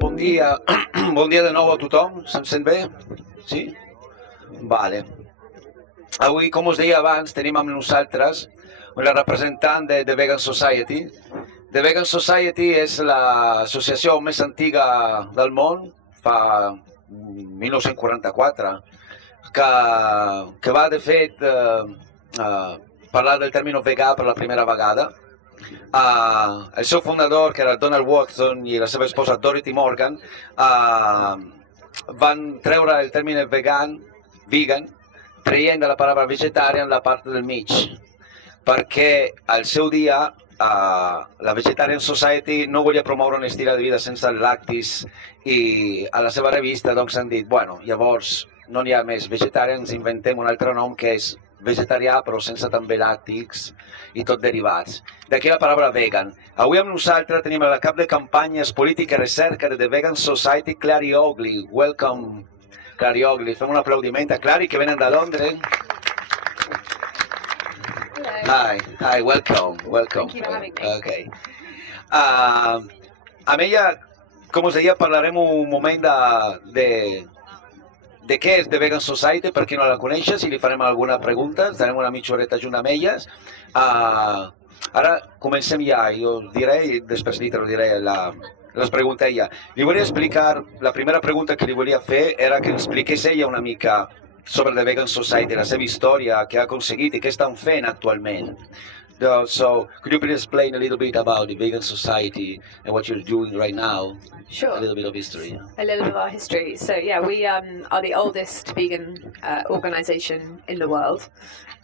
bon dia. Bon dia de nou a tothom. Se'm sent bé? Sí? Vale. Avui, com us deia abans, tenim amb nosaltres la representant de Vegan Society. The Vegan Society és l'associació més antiga del món, fa 1944, que va, de fet, parlar del terme vegà per la primera vegada. El seu fundador, que era Donald Watson, i la seva esposa Dorothy Morgan, van treure el terme vegan, traient de la paraula vegetarian la part del mig, perquè al seu dia la Vegetarian Society no volia promoure un estil de vida sense lactis, i a la seva revista doncs han dit, bueno, llavors no n'hi ha més vegetarians, inventem un altre nom que és vegetarià però sense també làctics i tot derivats. D'aquí la paraula vegan. Avui amb nosaltres tenim la cap de campanyes, política i recerca de The Vegan Society, Claire Ogley. Welcome, Claire Ogley. Fem un aplaudiment a Claire, que venen de Londres. Hi, welcome. Thank you for having me. Okay. Amb ella, com us deia, parlarem un moment de què és The Vegan Society, per qui no la coneixes, i li farem alguna pregunta, estarem una mitja horeta junt amb elles. Ara comencem ja, jo us diré i després li trauré les preguntes a ella. Li volia explicar, la primera pregunta que li volia fer era que expliqués ella una mica sobre The Vegan Society, la seva història, què ha aconseguit i què estan fent actualment. So, could you please explain a little bit about the Vegan Society and what you're doing right now? Sure. A little bit of history. A little bit of our history. So yeah, we are the oldest vegan organisation in the world,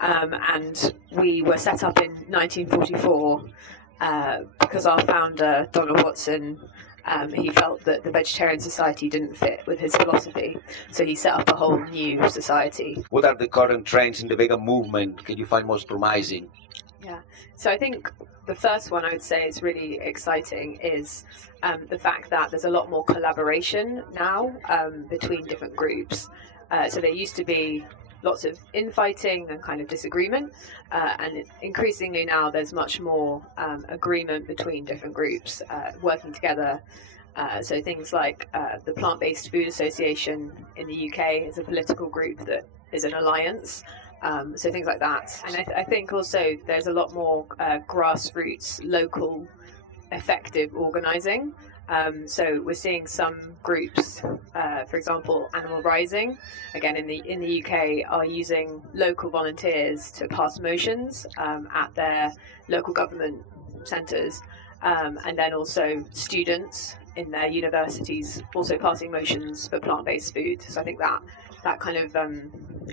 and we were set up in 1944 because our founder, Donald Watson, he felt that the Vegetarian Society didn't fit with his philosophy, so he set up a whole new society. What are the current trends in the vegan movement can you find most promising? Yeah, so I think the first one I would say is really exciting is the fact that there's a lot more collaboration now between different groups. So there used to be lots of infighting and kind of disagreement, and increasingly now there's much more agreement between different groups working together. So things like the Plant-Based Food Association in the UK is a political group that is an alliance. So things like that. And I think also there's a lot more grassroots, local, effective organising. So we're seeing some groups, for example, Animal Rising, again in the UK, are using local volunteers to pass motions at their local government centres, and then also students in their universities also passing motions for plant-based food. So I think that kind of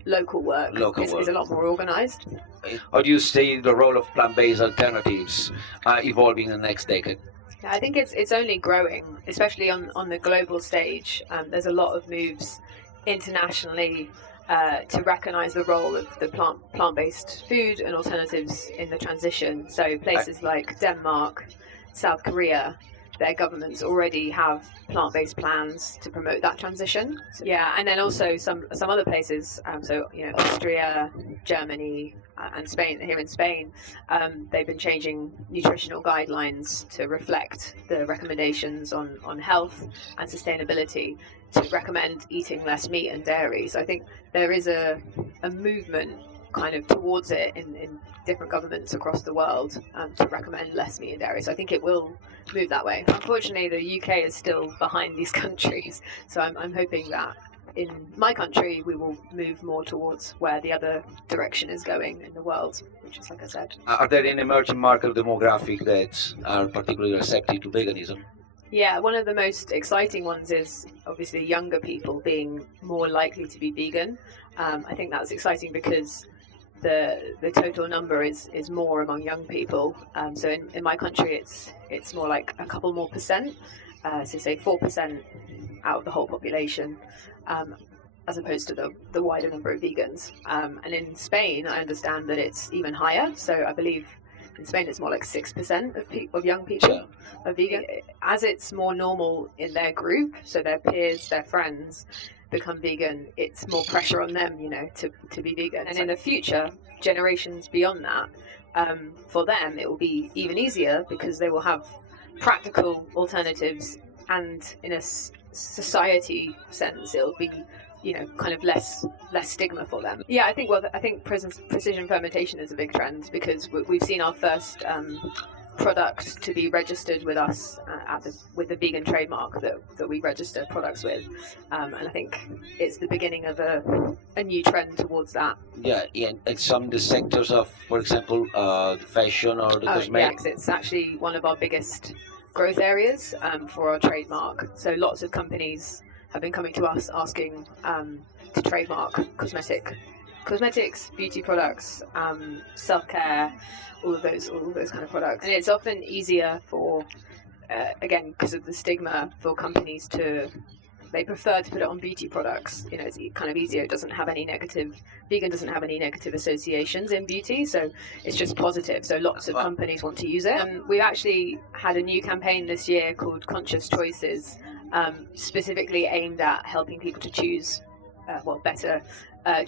local work is a lot more organised. How do you see the role of plant-based alternatives evolving in the next decade? I think it's only growing, especially on the global stage. There's a lot of moves internationally to recognise the role of the plant-based food and alternatives in the transition. So places like Denmark, South Korea, their governments already have plant-based plans to promote that transition. Yeah, and then also some other places, so Austria, Germany, and Spain. Here in Spain, they've been changing nutritional guidelines to reflect the recommendations on health and sustainability, to recommend eating less meat and dairy. So I think there is a movement kind of towards it in different governments across the world to recommend less meat and dairy. So I think it will move that way. Unfortunately, the UK is still behind these countries. So I'm hoping that in my country we will move more towards where the other direction is going in the world, which is like I said. Are there any emerging market demographic that are particularly receptive to veganism? Yeah, one of the most exciting ones is obviously younger people being more likely to be vegan. I think that's exciting because the total number is more among young people. So in my country it's more like a couple more percent, so say 4% out of the whole population, as opposed to the wider number of vegans. And in Spain I understand that it's even higher, so I believe in Spain it's more like 6% of young people are vegan. As it's more normal in their group, so their peers, their friends become vegan, it's more pressure on them, to be vegan. And in the future, generations beyond that, for them it will be even easier because they will have practical alternatives and in a society sense, it'll be, you know, kind of less stigma for them. Yeah, I think precision fermentation is a big trend, because we've seen our first product to be registered with us with the Vegan Trademark that we register products with, and I think it's the beginning of a new trend towards that. Yeah, and some of the sectors of, for example, the fashion or the cosmetics. Yeah, it's actually one of our biggest growth areas for our trademark. So lots of companies have been coming to us asking to trademark cosmetics, beauty products, self-care, all of those kind of products. And it's often easier for, again, because of the stigma, for companies they prefer to put it on beauty products. You know, it's kind of easier. It doesn't have any vegan doesn't have any negative associations in beauty, so it's just positive. So lots of companies want to use it. We've actually had a new campaign this year called Conscious Choices, specifically aimed at helping people to choose better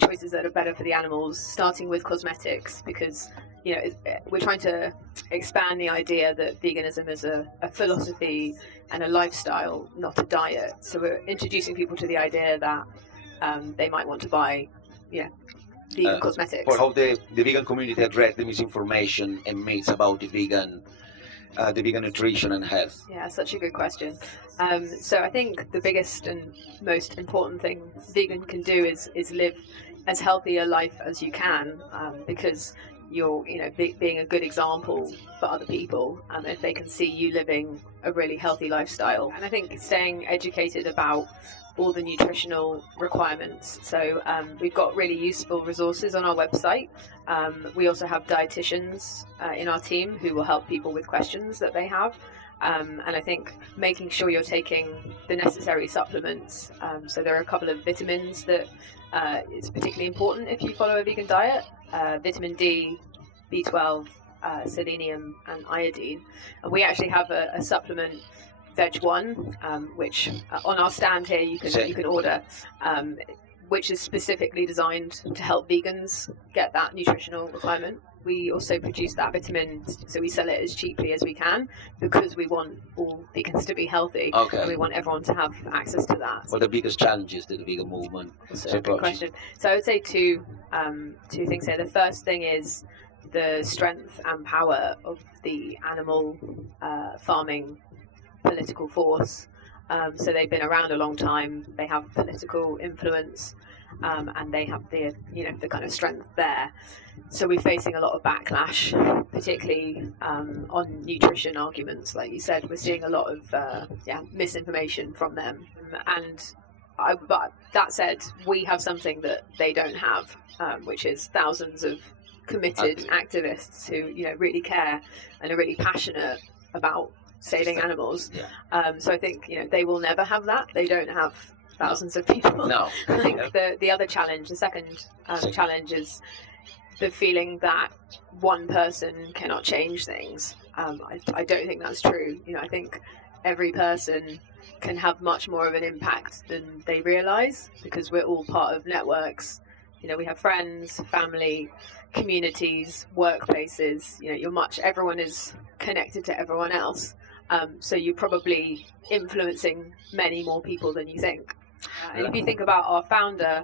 choices that are better for the animals, starting with cosmetics, because, you know, we're trying to expand the idea that veganism is a philosophy and a lifestyle, not a diet. So we're introducing people to the idea that they might want to buy, vegan cosmetics. For how the vegan community address the misinformation and myths about the vegan nutrition and health? Yeah, such a good question. So I think the biggest and most important thing vegan can do is live as healthy a life as you can, because you're, being a good example for other people, if they can see you living a really healthy lifestyle. And I think staying educated about all the nutritional requirements. So we've got really useful resources on our website. We also have dietitians in our team who will help people with questions that they have. And I think making sure you're taking the necessary supplements. So there are a couple of vitamins that is particularly important if you follow a vegan diet. Vitamin D, B12, selenium and iodine. And we actually have a supplement, Veg One, which on our stand here you can order, which is specifically designed to help vegans get that nutritional requirement. We also produce that vitamin, so we sell it as cheaply as we can, because we want all vegans to be healthy, and we want everyone to have access to that. What are the biggest challenges to the vegan movement? That's a good question. So I would say two things here. The first thing is the strength and power of the animal farming political force. So they've been around a long time, they have political influence, and they have the kind of strength there. So we're facing a lot of backlash, particularly on nutrition arguments. Like you said, we're seeing a lot of misinformation from them. But that said, we have something that they don't have, which is thousands of committed activists who really care and are really passionate about saving animals. So I think they will never have that. They don't have thousands of people. No. I think the other challenge, the second challenge, is the feeling that one person cannot change things. I don't think that's true. I think every person can have much more of an impact than they realise, because we're all part of networks. We have friends, family, communities, workplaces. Everyone is connected to everyone else. So you're probably influencing many more people than you think. And if you think about our founder,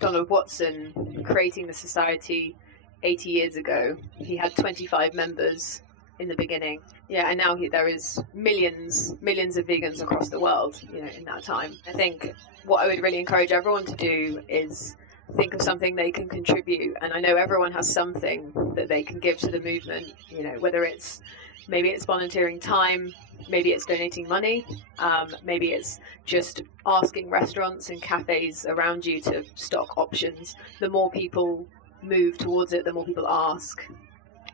Donald Watson, creating the society 80 years ago, he had 25 members in the beginning. And now there is millions of vegans across the world, in that time. I think what I would really encourage everyone to do is think of something they can contribute. And I know everyone has something that they can give to the movement, whether maybe it's volunteering time, maybe it's donating money, maybe it's just asking restaurants and cafes around you to stock options. The more people move towards it, the more people ask,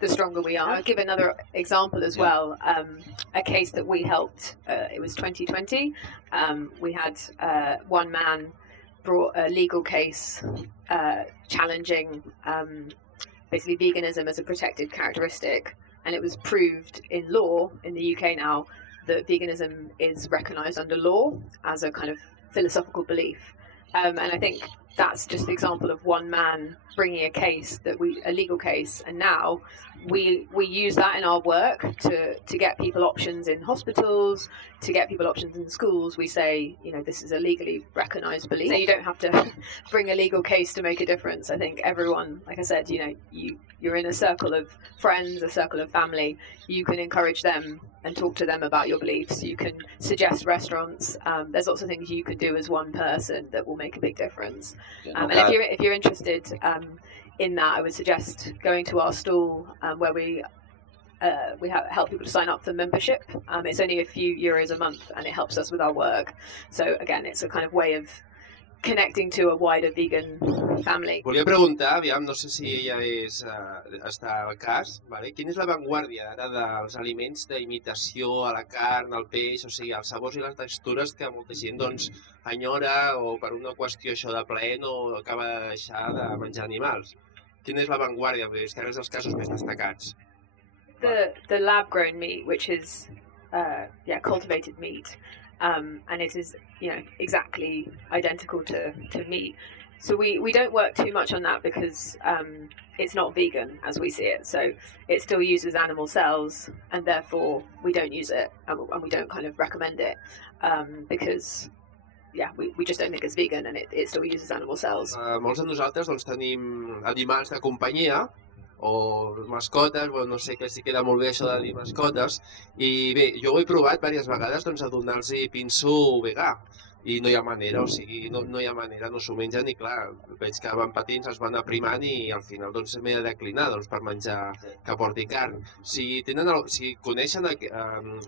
the stronger we are. I'll give another example as well. A case that we helped, it was 2020. We had one man brought a legal case challenging basically veganism as a protected characteristic. And it was proved in law in the UK now that veganism is recognised under law as a kind of philosophical belief. And I think that's just the example of one man bringing a legal case, and now we use that in our work to get people options in hospitals, to get people options in schools. We say, this is a legally recognised belief. So you don't have to bring a legal case to make a difference. I think everyone, like I said, you're in a circle of friends, a circle of family. You can encourage them and talk to them about your beliefs. You can suggest restaurants. There's lots of things you can do as one person that will make a big difference. And if you're interested in that, I would suggest going to our stall where we help people to sign up for membership. It's only a few euros a month, and it helps us with our work. So again, it's a kind of way of connecting to a wider vegan family. Volia preguntar, aviam, no sé si ella està al cas, vale? Quina és l'avantguàrdia ara dels aliments d'imitació a la carn, al peix, o sigui, els sabors i les textures que molta gent enyora o per una qüestió això de plaer no acaba de deixar de menjar animals. Quina és l'avantguàrdia? Perquè és que ara és els casos més destacats. The lab-grown meat, which is cultivated meat, and it is exactly identical to meat. So we don't work too much on that because it's not vegan as we see it. So it still uses animal cells, and therefore we don't use it, and we don't kind of recommend it because we just don't think it's vegan, and it still uses animal cells. Molts de nosaltres tenim animals de companyia o mascotes, no sé si queda molt bé això de dir mascotes, i bé, jo ho he provat diverses vegades a donar-los pinso vegà, i no hi ha manera, o sigui, no hi ha manera, no s'ho mengen, i clar, veig que van patint, es van aprimant i al final m'he de declinar per menjar que porti carn. Si coneixen,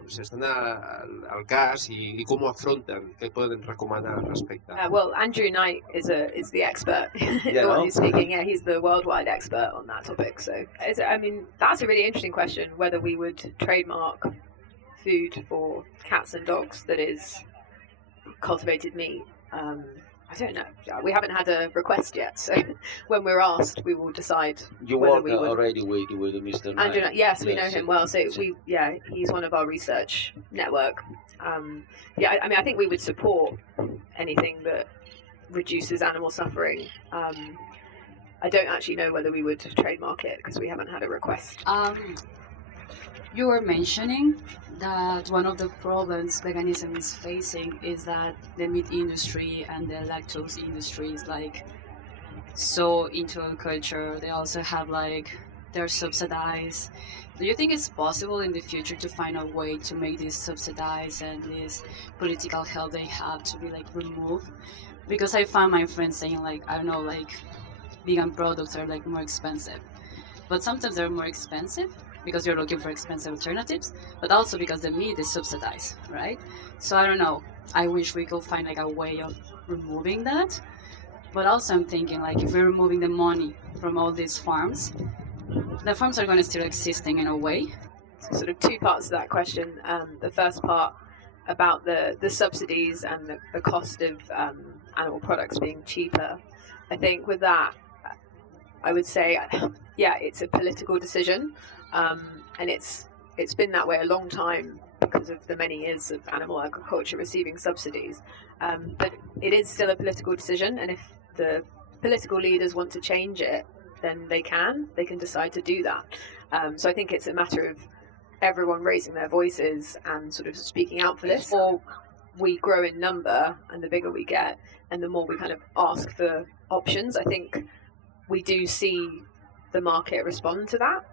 si estan al cas i com ho afronten, què poden recomanar al respecte? Well, Andrew Knight is the expert, the one who's speaking. Yeah, he's the worldwide expert on that topic. So, that's a really interesting question, whether we would trademark food for cats and dogs that is cultivated meat. I don't know. We haven't had a request yet, so when we're asked, we will decide. You work already with Mr. Andrew, yes, we know him well. So he's one of our research network. I think we would support anything that reduces animal suffering. I don't actually know whether we would trademark it because we haven't had a request. You were mentioning that one of the problems veganism is facing is that the meat industry and the lactose industry is so into our culture. They also have they're subsidized. Do you think it's possible in the future to find a way to make this subsidized and this political help they have to be removed? Because I found my friends saying vegan products are more expensive, but sometimes they're more expensive because you're looking for expensive alternatives, but also because the meat is subsidized, right? So I don't know. I wish we could find a way of removing that. But also I'm thinking if we're removing the money from all these farms, the farms are going to still existing in a way. So sort of two parts to that question. The first part about the subsidies and the cost of animal products being cheaper. I think with that, I would say, it's a political decision. And it's been that way a long time because of the many years of animal agriculture receiving subsidies. But it is still a political decision, and if the political leaders want to change it, then they can decide to do that. So I think it's a matter of everyone raising their voices and sort of speaking out for this. Or we grow in number, and the bigger we get, and the more we kind of ask for options, I think we do see the market respond to that.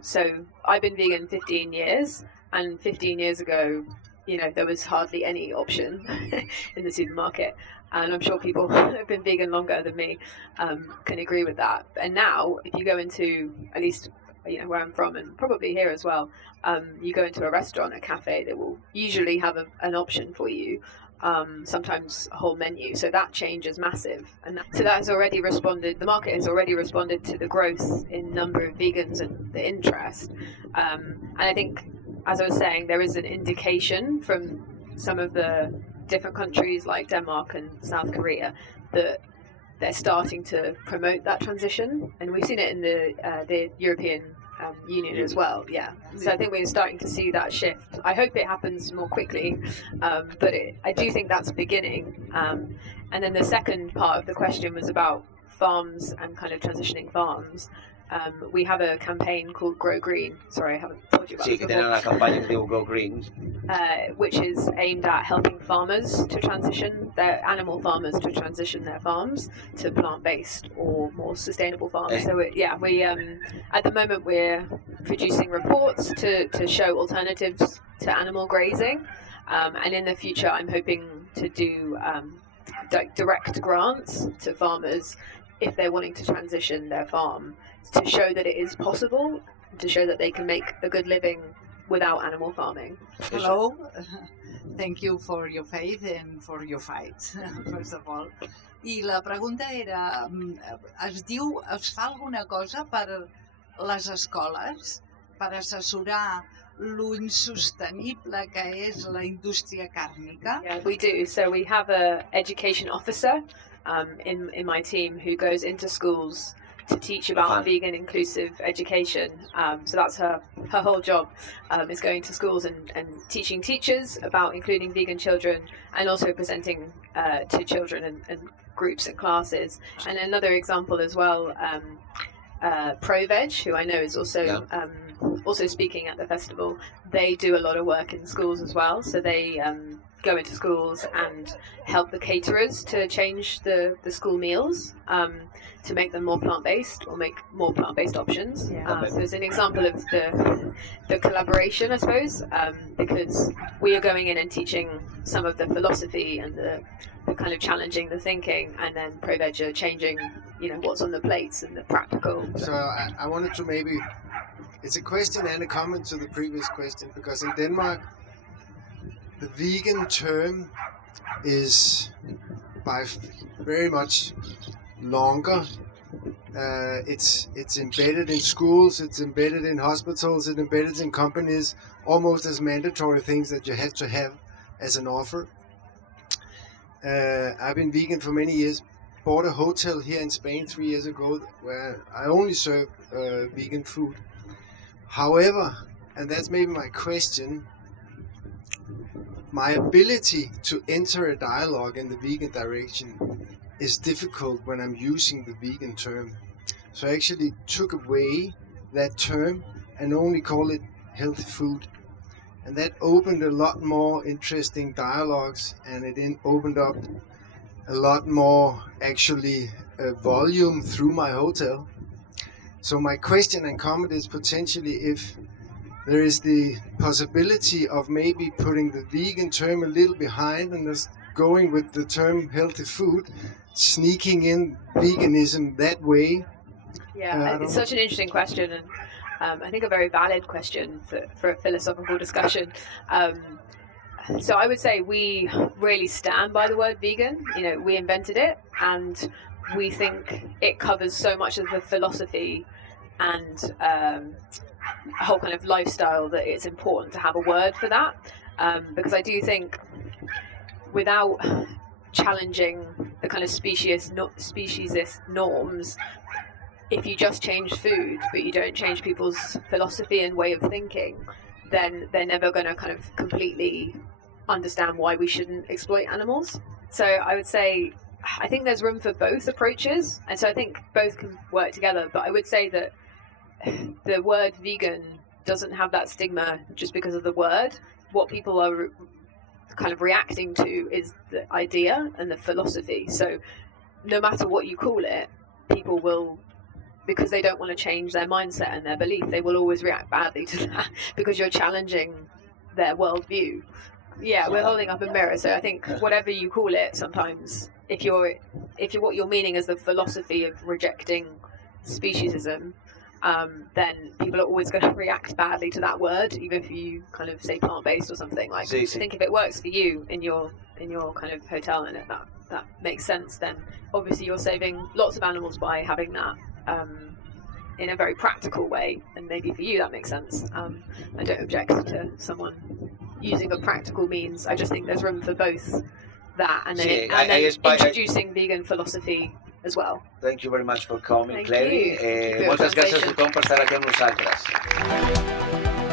So I've been vegan 15 years, and 15 years ago, there was hardly any option in the supermarket. And I'm sure people who have been vegan longer than me can agree with that. And now, if you go into, at least where I'm from, and probably here as well, you go into a restaurant, a cafe, they will usually have an option for you. Sometimes a whole menu. So that change is massive. And so that has already responded, the market has already responded to the growth in number of vegans and the interest. And I think, as I was saying, there is an indication from some of the different countries like Denmark and South Korea that they're starting to promote that transition. And we've seen it in the European union as well. Yeah, so I think we're starting to see that shift. I hope it happens more quickly, but I do think that's beginning. And then the second part of the question was about farms and kind of transitioning farms. We have a campaign called Grow Green. Sorry, I haven't told you about Sì, it che before. tenen una campagna che diu Go Green. Which is aimed at helping farmers to transition their animal farmers to transition their farms to plant-based or more sustainable farms. So we at the moment we're producing reports to show alternatives to animal grazing, and in the future I'm hoping to do direct grants to farmers if they're wanting to transition their farm, to show that it is possible, to show that they can make a good living without animal farming. Hello. Thank you for your faith and for your fight, first of all. I la pregunta era, es fa alguna cosa per les escoles per assessorar lo insostenible que és la indústria càrnica? Yeah, we do. So we have a education officer in my team who goes into schools to teach about vegan inclusive education. So that's her whole job, is going to schools and teaching teachers about including vegan children, and also presenting to children and groups and classes. And another example as well, ProVeg, who I know is also also speaking at the festival, they do a lot of work in schools as well. So they go into schools and help the caterers to change the school meals to make them more plant-based or make more plant-based options. So it's an example of the collaboration, I suppose, because we are going in and teaching some of the philosophy and the kind of challenging the thinking, and then ProVeg are changing, what's on the plates and the practical. So I wanted to maybe, it's a question and a comment to the previous question, because in Denmark, the vegan term is by very much longer. It's embedded in schools, it's embedded in hospitals, it's embedded in companies, almost as mandatory things that you have to have as an offer. I've been vegan for many years. Bought a hotel here in Spain 3 years ago where I only serve vegan food. However, and that's maybe my question, my ability to enter a dialogue in the vegan direction is difficult when I'm using the vegan term. So I actually took away that term and only call it healthy food. And that opened a lot more interesting dialogues, and it opened up a lot more actually volume through my hotel. So my question and comment is potentially if there is the possibility of maybe putting the vegan term a little behind and just going with the term healthy food, sneaking in veganism that way. Yeah, it's such an interesting question, and I think a very valid question for a philosophical discussion. So I would say we really stand by the word vegan. We invented it, and we think it covers so much of the philosophy and a whole kind of lifestyle that it's important to have a word for that. Because I do think without challenging the kind of speciesist norms, if you just change food but you don't change people's philosophy and way of thinking, then they're never going to kind of completely understand why we shouldn't exploit animals. So I would say I think there's room for both approaches, and so I think both can work together. But I would say that the word vegan doesn't have that stigma just because of the word. What people are kind of reacting to is the idea and the philosophy. So no matter what you call it, people will, because they don't want to change their mindset and their belief, they will always react badly to that because you're challenging their worldview. Yeah, we're holding up a mirror. So I think whatever you call it, sometimes if what you're meaning is the philosophy of rejecting speciesism, then people are always going to react badly to that word, even if you kind of say plant-based or something. Like, I think if it works for you in your kind of hotel and that makes sense, then obviously you're saving lots of animals by having that in a very practical way, and maybe for you that makes sense. I don't object to someone using a practical means. I just think there's room for both that and then, introducing vegan philosophy as well. Thank you very much for coming, Thank Claire. you. Thank you for your Moltes gràcies a translation. tothom per estar aquí amb nosaltres.